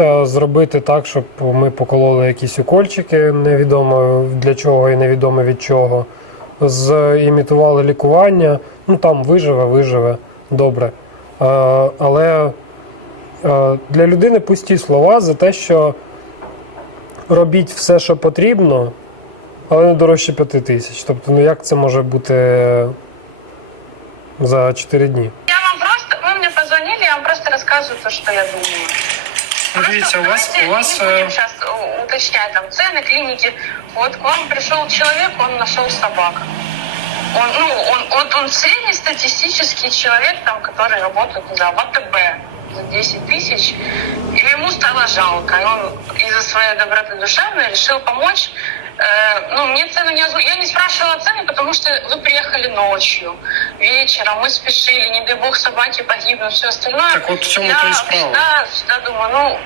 Е, Зробити так, щоб ми покололи якісь укольчики, невідомо для чого і невідомо від чого. Зімітували лікування. Ну там виживе, виживе, добре. Е, Але е, для людини пусті слова за те, що робіть все, що потрібно, але не дорожче 5 тисяч. Тобто, ну як це може бути за 4 дні? Я вам просто, вы мне позвонили, я вам просто рассказываю то, что я думаю. Ну, Дивіться, у вас у вас не будем сейчас уточнять там цены, клиники. Вот к вам пришел человек, он нашел собак. Он, ну, он, вот он среднестатистический человек, там, который работает, не знаю, в АТБ за 10 тысяч, и ему стало жалко, и он из-за своей доброты душевной решил помочь. Э, ну, мне цену не озвучили. Я не спрашивала цены, потому что вы приехали ночью, вечером, мы спешили, не дай бог собаки погибнут, все остальное. Так вот в цьому я то і справа. всегда, всегда думаю, ну,